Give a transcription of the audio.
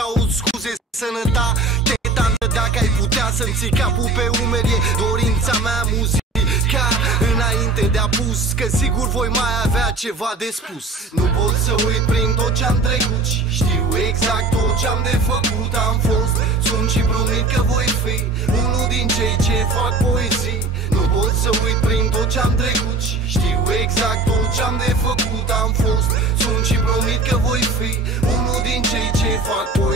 caut scuze sănătate, tată, dacă ai putea să-mi ții capul pe umeri. E dorința mea muzica înainte de apus, că sigur voi mai avea ceva de spus. Nu pot să uit prin tot ce-am trecut și știu exact tot ce-am de făcut. Am fost, sunt și promit că voi fi unul din cei ce fac poezii. Nu pot să uit prin tot ce-am trecut și știu exact tot ce-am de făcut. Am fost, sunt și promit că voi fi unul din cei ce fac poezii.